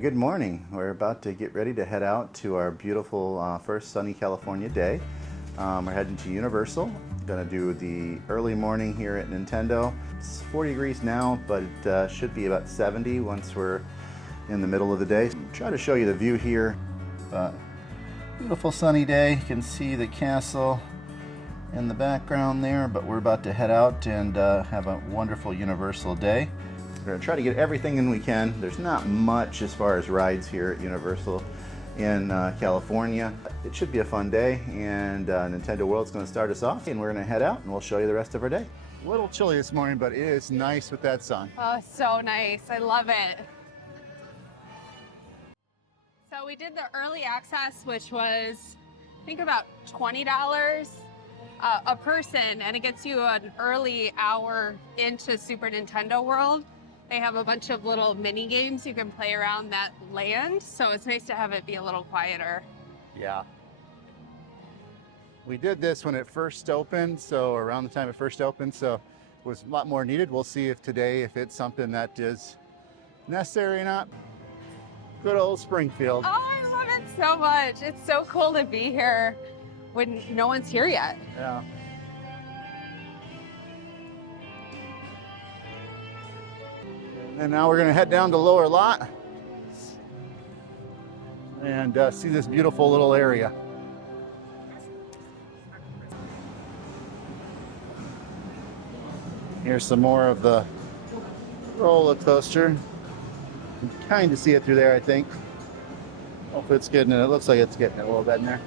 Good morning. We're about to get ready to head out to our beautiful first sunny California day. We're heading to Universal. Gonna do the early morning here at Nintendo. It's 40 degrees now, but it should be about 70 once we're in the middle of the day. Try to show you the view here. Beautiful sunny day. You can see the castle in the background there, but we're about to head out and have a wonderful Universal day. We're going to try to get everything in we can. There's not much as far as rides here at Universal in California. It should be a fun day, and Nintendo World's going to start us off, and we're going to head out and we'll show you the rest of our day. A little chilly this morning, but it is nice with that sun. Oh, so nice. I love it. So we did the early access, which was, I think, about $20 a person, and it gets you an early hour into Super Nintendo World. They have a bunch of little mini games you can play around that land, so it's nice to have it be a little quieter. Yeah. We did this when it first opened, so around the time it first opened, so it was a lot more needed. We'll see if today, if it's something that is necessary or not. Good old Springfield. Oh, I love it so much. It's so cool to be here when no one's here yet. Yeah. And now we're going to head down to lower lot and see this beautiful little area. Here's some more of the roller coaster. You can kind of see it through there, I think. Hopefully it's getting it. It looks like it's getting it a little bit in there.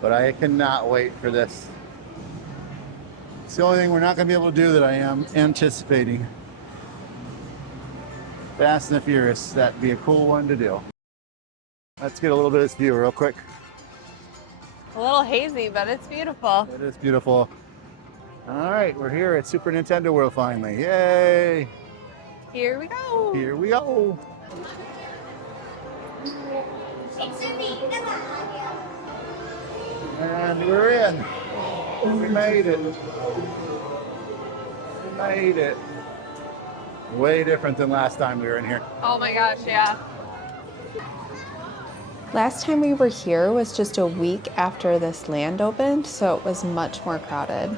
But I cannot wait for this. It's the only thing we're not going to be able to do that I am anticipating. Fast and the Furious, that'd be a cool one to do. Let's get a little bit of this view real quick. A little hazy, but it's beautiful. It is beautiful. All right, we're here at Super Nintendo World finally. Yay! Here we go. Here we go. And we're in. We made it. We made it. Way different than last time we were in here. Oh my gosh, yeah. Last time we were here was just a week after this land opened, so it was much more crowded.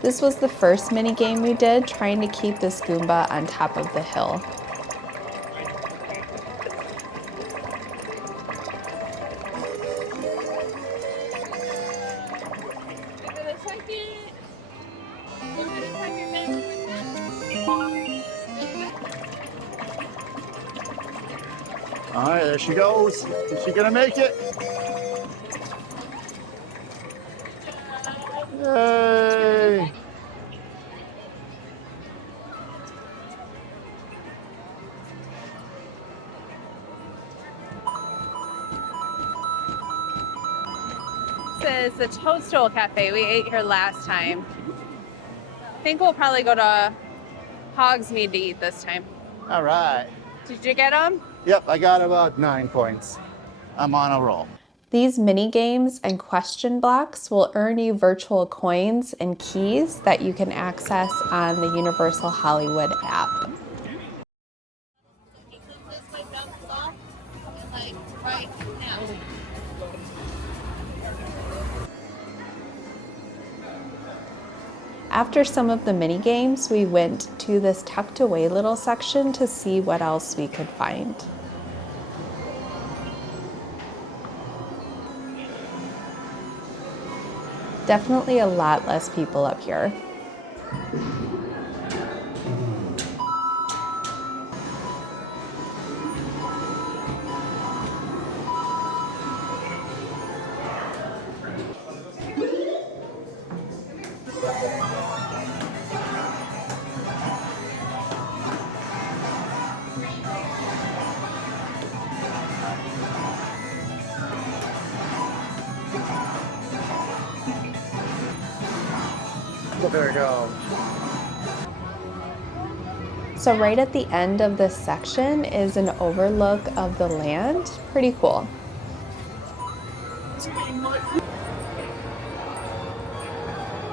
This was the first mini game we did, trying to keep this Goomba on top of the hill. All right, there she goes. Is she gonna make it? Yay! This is the Toadstool Cafe. We ate here last time. I think we'll probably go to Hogsmeade to eat this time. All right. Did you get them? Yep, I got about 9 points. I'm on a roll. These mini games and question blocks will earn you virtual coins and keys that you can access on the Universal Hollywood app. After some of the mini games, we went to this tucked away little section to see what else we could find. Definitely a lot less people up here. There we go. So right at the end of this section is an overlook of the land. Pretty cool.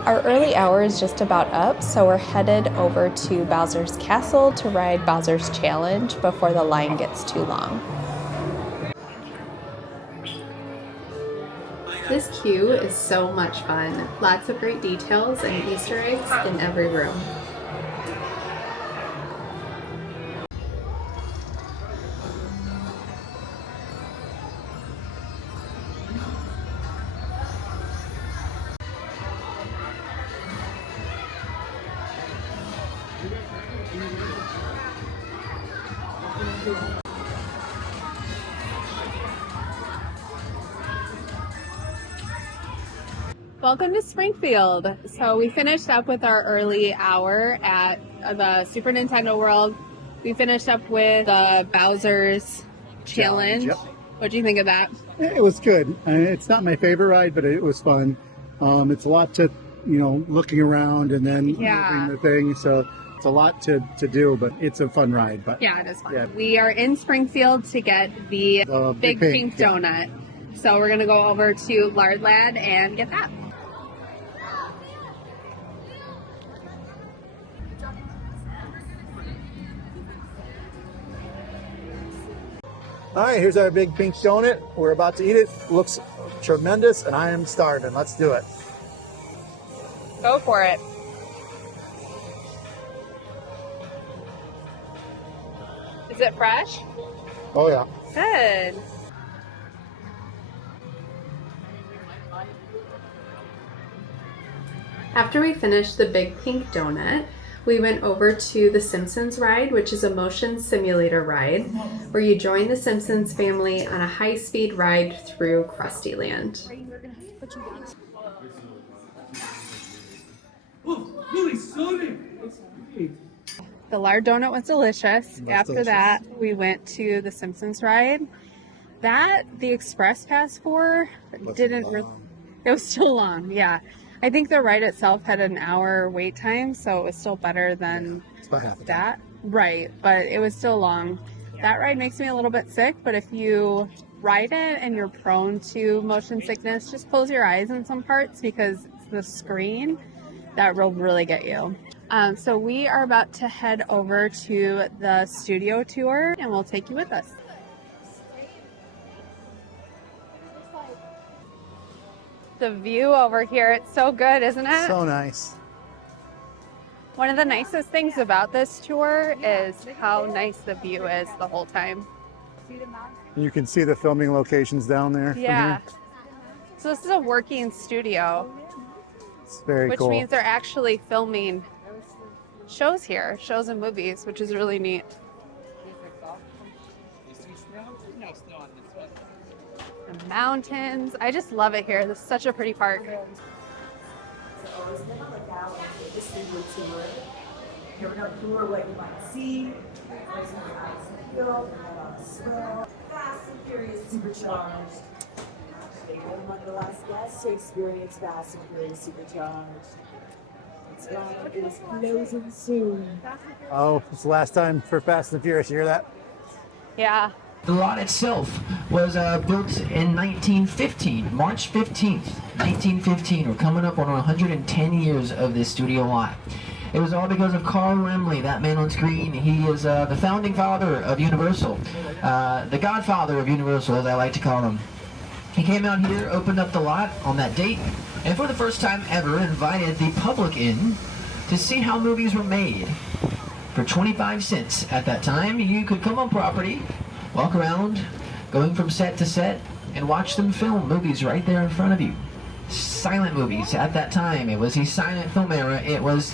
Our early hour is just about up, so we're headed over to Bowser's Castle to ride Bowser's Challenge before the line gets too long. This queue is so much fun. Lots of great details and Easter eggs in every room. Welcome to Springfield. So we finished up with our early hour at the Super Nintendo World. We finished up with the Bowser's Challenge. Yep. What do you think of that? It was good. It's not my favorite ride, but it was fun. It's a lot to, looking around and then moving the thing. So it's a lot to do, but it's a fun ride. But Yeah, it is fun. Yeah. We are in Springfield to get the Big Pink Donut. So we're going to go over to Lard Lad and get that. All right, here's our big pink donut. We're about to eat it. Looks tremendous, and I am starving. Let's do it. Go for it. Is it fresh? Oh yeah. Good. After we finished the Big Pink Donut, we went over to the Simpsons ride, which is a motion simulator ride, where you join the Simpsons family on a high-speed ride through Krusty Land. The lard donut was delicious. After that, we went to the Simpsons ride. The express pass for it was still long, yeah. I think the ride itself had an hour wait time, so it was still better than It's about half that. Right, but it was still long. That ride makes me a little bit sick, but if you ride it and you're prone to motion sickness, just close your eyes in some parts because it's the screen that will really get you. So we are about to head over to the studio tour and we'll take you with us. The view over here, it's so good, isn't it? So nice. One of the nicest things about this tour is how nice the view is the whole time. You can see the filming locations down there. from Yeah. here. So this is a working studio, It's very which cool. means they're actually filming shows here, shows and movies, which is really neat. The mountains. I just love it here. This is such a pretty park. You're going to tour what you might see, places your eyes and feel, Fast and Furious Supercharged. One of the last guests to experience Fast and Furious Supercharged. It's going to is closing soon. Oh, it's the last time for Fast and Furious. You hear that? Yeah. The lot itself was built in 1915, March 15th, 1915. We're coming up on 110 years of this studio lot. It was all because of Carl Laemmle, that man on screen. He is the founding father of Universal, the godfather of Universal, as I like to call him. He came out here, opened up the lot on that date, and for the first time ever invited the public in to see how movies were made. For 25 cents at that time, you could come on property, walk around, going from set to set, and watch them film movies right there in front of you. Silent movies at that time. It was the silent film era. It was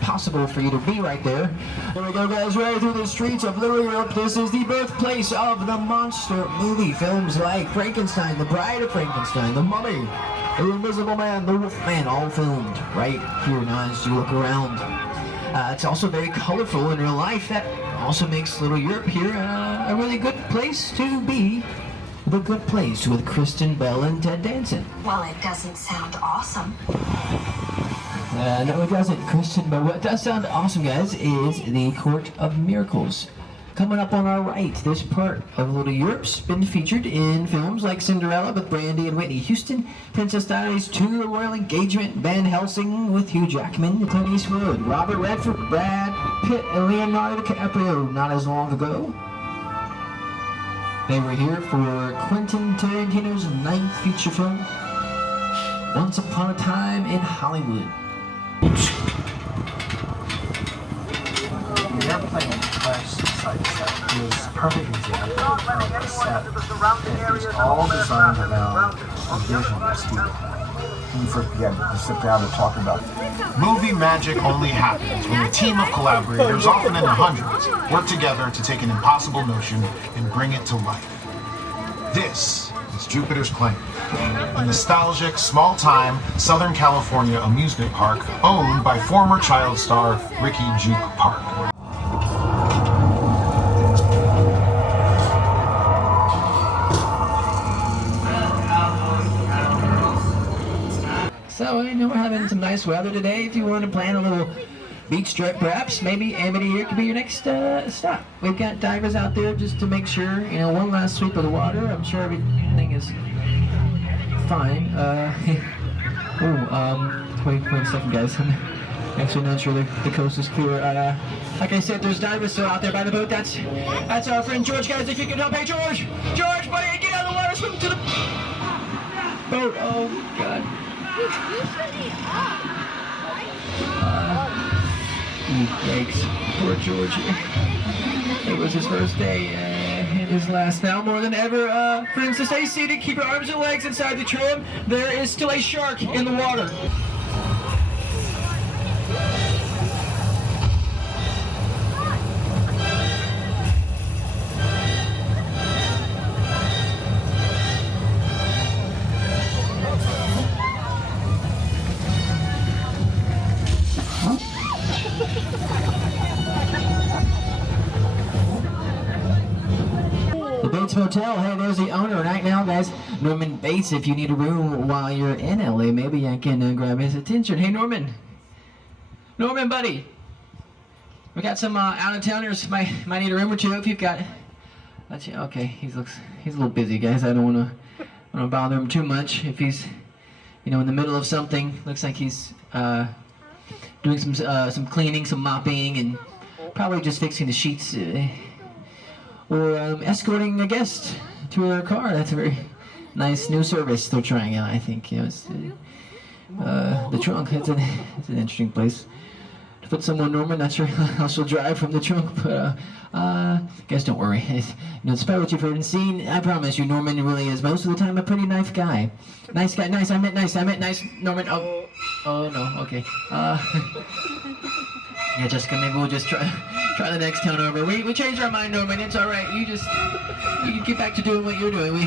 possible for you to be right there. Here we go, guys, right through the streets of Little Europe. This is the birthplace of the monster movie films like Frankenstein, The Bride of Frankenstein, The Mummy, The Invisible Man, The Wolf Man, all filmed right here now as you look around. It's also very colorful in real life. That also makes Little Europe here a really good place to be. The Good Place with Kristen Bell and Ted Danson. Well, it doesn't sound awesome. No, it doesn't, Kristen, but what does sound awesome, guys, is the Court of Miracles. Coming up on our right, this part of Little Europe's been featured in films like Cinderella with Brandy and Whitney Houston, Princess Diaries 2, The Royal Engagement, Van Helsing with Hugh Jackman, Clint Eastwood, Robert Redford, Brad Pitt, and Leonardo DiCaprio not as long ago. They were here for Quentin Tarantino's 9th feature film, Once Upon a Time in Hollywood. The airplane crash site set is a perfect example of a set that is all designed around a vision that Steve had. You forget to sit down and talk about it. Movie magic only happens when a team of collaborators, often in the hundreds, work together to take an impossible notion and bring it to life. This is Jupiter's Claim, a nostalgic, small-time Southern California amusement park owned by former child star Ricky Juke Park. So I know we're having some nice weather today. If you want to plan a little beach trip, perhaps, maybe Amity here could be your next stop. We've got divers out there just to make sure, you know, one last sweep of the water. I'm sure everything is fine. Wait a second, guys. I'm actually not sure the coast is clear. Like I said, there's divers still out there by the boat. That's our friend George, guys. If you can help, hey George, buddy, get out of the water, swim to the boat. Oh God. Yikes, poor George. It was his first day, and his last. Now more than ever, friends, to stay seated, keep your arms and legs inside the trim. There is still a shark in the water. Bates Motel, hey, there's the owner right now, guys. Norman Bates, if you need a room while you're in LA, maybe I can grab his attention. Hey, Norman. Norman, buddy. We got some out-of-towners might need a room or two if you've got... Okay, he's a little busy, guys. I don't want to bother him too much. If he's, you know, in the middle of something, looks like he's doing some cleaning, some mopping, and probably just fixing the sheets. Or escorting a guest to their car. That's a very nice new service they're trying out, I think. You know, it's the trunk. It's an interesting place to put someone. Norman, not sure how she'll drive from the trunk, but guys, don't worry. Despite what you've heard and seen, I promise you, Norman really is most of the time a pretty nice guy. Nice guy. Nice. I meant nice. Norman. Oh no. Okay. Yeah, Jessica, maybe we'll just try the next town over. We changed our mind, Norman. It's all right. You can get back to doing what you're doing. We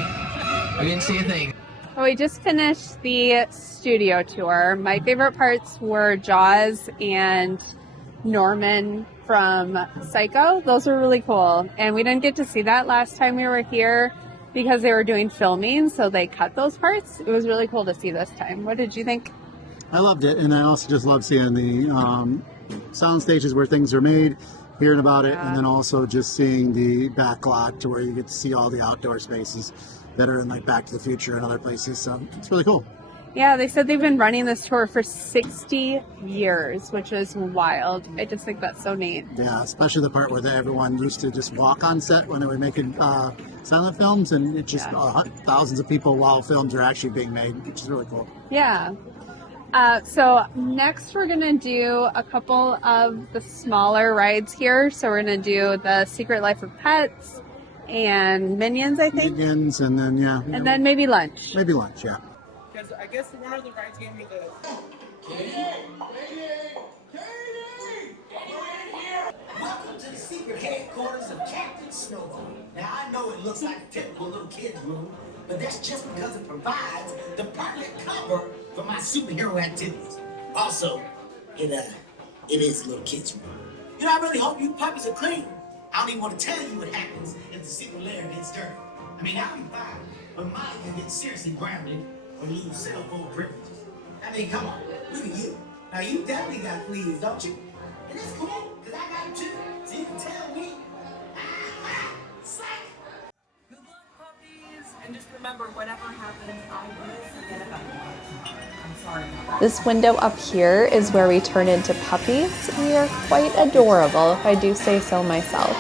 didn't see a thing. Well, we just finished the studio tour. My favorite parts were Jaws and Norman from Psycho. Those were really cool. And we didn't get to see that last time we were here because they were doing filming, so they cut those parts. It was really cool to see this time. What did you think? I loved it, and I also just love seeing the sound stages where things are made, hearing about it, and then also just seeing the back lot to where you get to see all the outdoor spaces that are in like Back to the Future and other places. So it's really cool. Yeah, they said they've been running this tour for 60 years, which is wild. I just think that's so neat. Yeah, especially the part where everyone used to just walk on set when they were making silent films, and it's just thousands of people while films are actually being made, which is really cool. Yeah. So next we're going to do a couple of the smaller rides here. So we're going to do the Secret Life of Pets and Minions, I think. Minions, and then, And then maybe lunch. Maybe lunch, yeah. Because I guess one of the rides gave me the... Welcome to the secret headquarters of Captain Snowball. Now, I know it looks like a typical little kid's room, but that's just because it provides the perfect cover for my superhero activities. Also, it is a little kid's room. You know, I really hope you puppies are clean. I don't even want to tell you what happens if the secret lair gets dirty. I mean, I'll be fine, but mine can get seriously grounded or lose cell phone privileges. I mean, come on, look at you. Now, you definitely got fleas, don't you? And that's cool, because I got them too. So you can tell me, And just remember, whatever happens, I will forget about you. I'm sorry about that. This window up here is where we turn into puppies. We are quite adorable, if I do say so myself.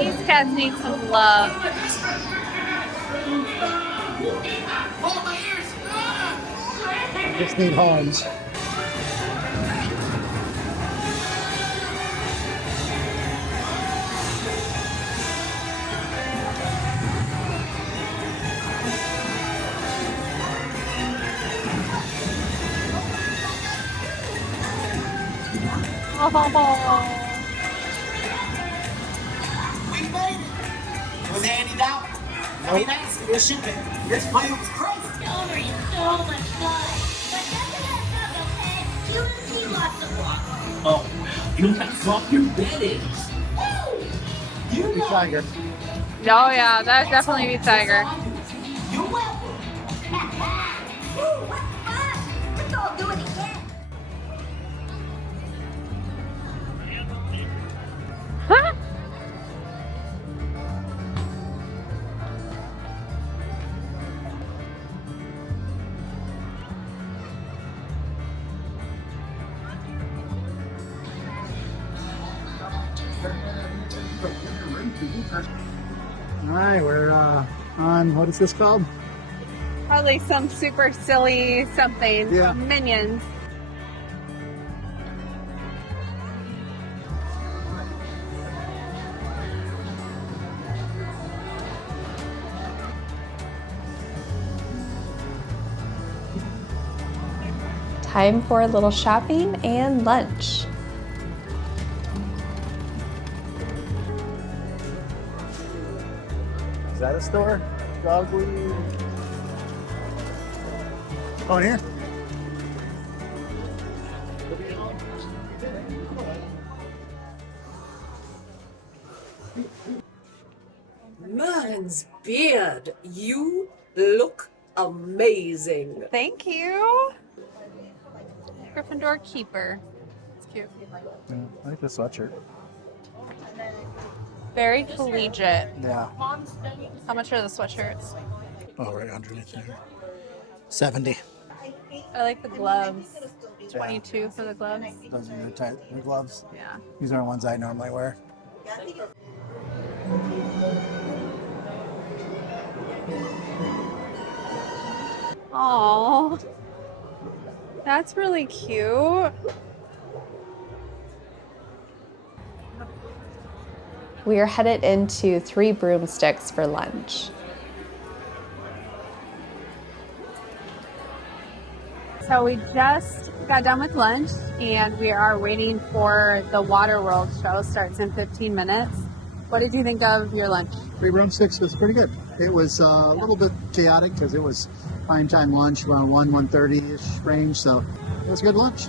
These cats need some love. Just need homes. Oh. We made it. Was there any doubt? I mean, that's it should be. This play was crazy. Over is so much fun. But doesn't that sound okay? You will see lots of walk. Oh, you can flop your beddings. Woo! You know. Tiger. Oh yeah, that definitely beats Tiger. You're welcome. Woo, what fun! Let's all do it again. All right, we're on, what is this called? Probably some super silly something Yeah. from Minions. Time for a little shopping and lunch. Is that a store? Dogweed. Oh, in here? Merlin's beard, you look amazing. Thank you. Gryffindor Keeper. It's cute. Yeah, I like the sweatshirt. Very collegiate. Yeah. How much are the sweatshirts? Oh, right underneath there. 70. I like the gloves. 22 for the gloves. Those are the tight the gloves. Yeah. These are ones I normally wear. Aww. That's really cute. We are headed into Three Broomsticks for lunch. So we just got done with lunch and we are waiting for the Waterworld show. Starts in 15 minutes. What did you think of your lunch? Three Broomsticks was pretty good. It was a little bit chaotic because it was prime time lunch around 1:30-ish range, so it was a good lunch.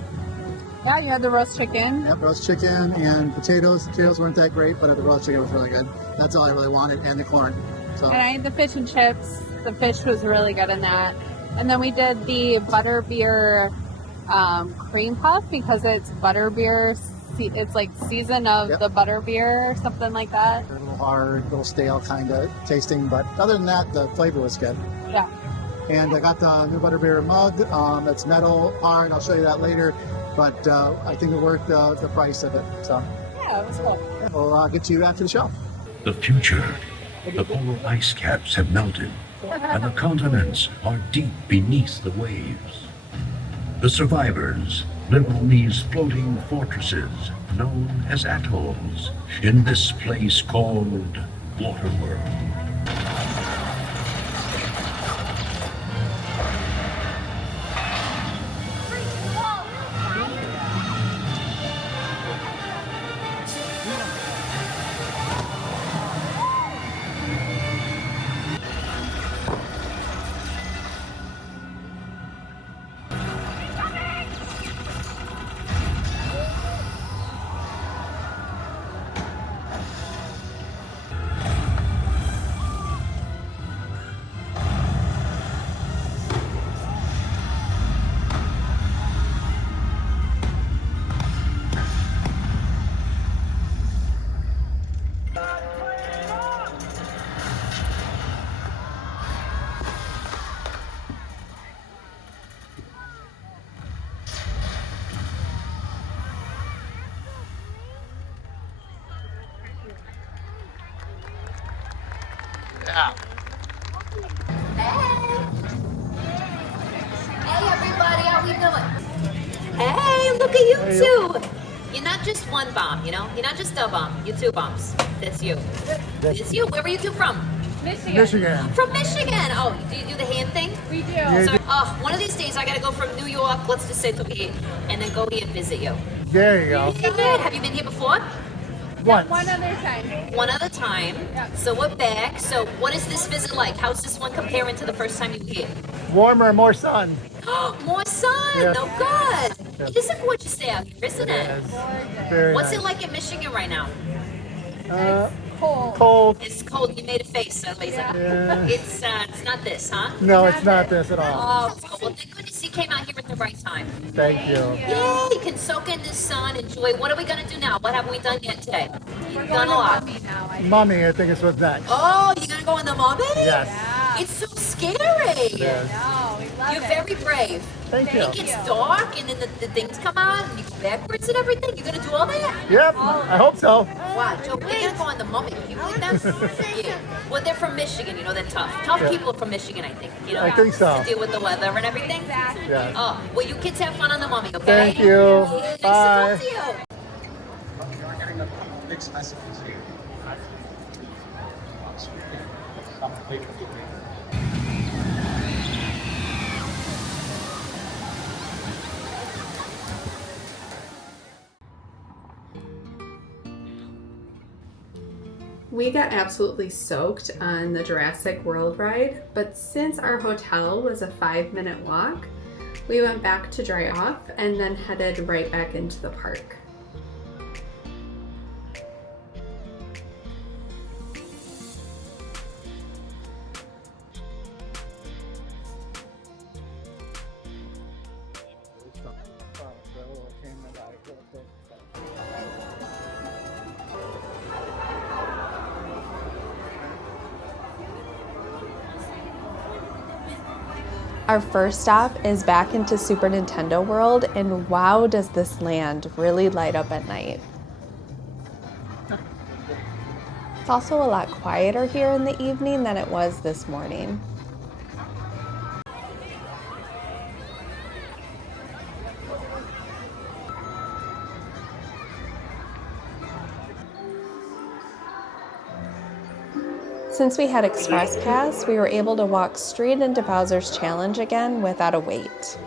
Yeah, you had the roast chicken. Yep, roast chicken and potatoes. The potatoes weren't that great, but the roast chicken was really good. That's all I really wanted, and the corn. So And I had the fish and chips. The fish was really good in that. And then we did the butterbeer cream puff because it's butterbeer. It's like season of Yep. the butterbeer or something like that. a little hard, a little stale kind of tasting, but other than that, the flavor was good. Yeah. And I got the new butterbeer mug. It's metal hard. I'll show you that later. But I think it worth the price of it. So Yeah, it was cool. we'll get to you after the show. The future. The polar ice caps have melted, and the continents are deep beneath the waves. The survivors live on these floating fortresses known as atolls in this place called Waterworld. Yeah. Hey everybody, how we doing? Hey, look at you two. You're not just one bomb, you know? You're not just a bomb. You're two bombs. That's you. It's you. Where are you two from? Michigan. From Michigan. Oh, do you do the hand thing? We do. So, one of these days I gotta go from New York, let's just say to here, and then go here and visit you. There you go. Yeah. Have you been here before? Once. One other time. One other time. So we're back. So what is this visit like? How's this one comparing to the first time you were here? Warmer, more sun. More sun. Yes. Oh, good. Yes. It is a gorgeous day out here, isn't it? Very What's nice. it like in Michigan right now? Cold. Cold. It's cold. You made a face, so Yeah. it's not this, huh? No, it's not this at all. Oh, well, thank goodness you came out here at the right time. Thank you. Yeah, you can soak in the sun, enjoy. What are we gonna do now? What haven't we done yet today? We're We've going done to a lot. Mummy now. Mummy, I think it's what's next. Oh, you're gonna go on the Mummy? Yes. It's so scary. Yes. No, we love You're it. very brave. Thank you. It gets dark and then the things come out and you go backwards and everything. You're gonna do all that? Yep, I hope so. Wow, Joe, we're gonna go on the Mummy. Can you believe that? Yeah. Well, they're from Michigan, you know, they're tough. Tough Yeah. people are from Michigan, I think. You know, I think so. to deal with the weather and everything. Yeah. Oh, well, you kids have fun on the Mummy, okay? Thank you. Yeah, nice Bye. to talk to you. You're getting a couple mixed messages here. We got absolutely soaked on the Jurassic World ride, but since our hotel was a 5-minute walk, we went back to dry off and then headed right back into the park. Our first stop is back into Super Nintendo World, and wow, does this land really light up at night. It's also a lot quieter here in the evening than it was this morning. Since we had Express Pass, we were able to walk straight into Bowser's Challenge again without a wait.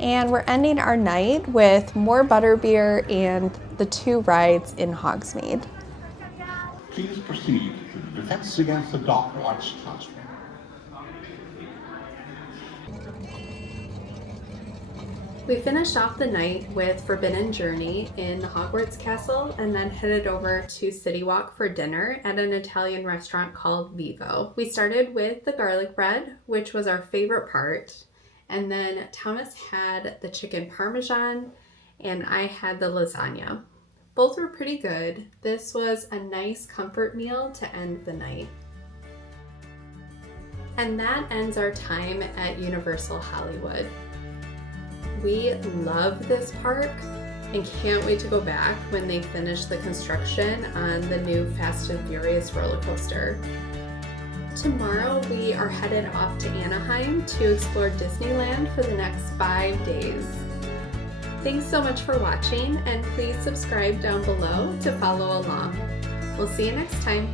And we're ending our night with more butterbeer and the 2 rides in Hogsmeade. Please proceed to the Defense Against the Dark Arts classroom. We finished off the night with Forbidden Journey in Hogwarts Castle and then headed over to City Walk for dinner at an Italian restaurant called Vivo. We started with the garlic bread, which was our favorite part, and then Thomas had the chicken parmesan and I had the lasagna. Both were pretty good. This was a nice comfort meal to end the night. And that ends our time at Universal Hollywood. We love this park and can't wait to go back when they finish the construction on the new Fast and Furious roller coaster. Tomorrow we are headed off to Anaheim to explore Disneyland for the next 5 days. Thanks so much for watching, and please subscribe down below to follow along. We'll see you next time.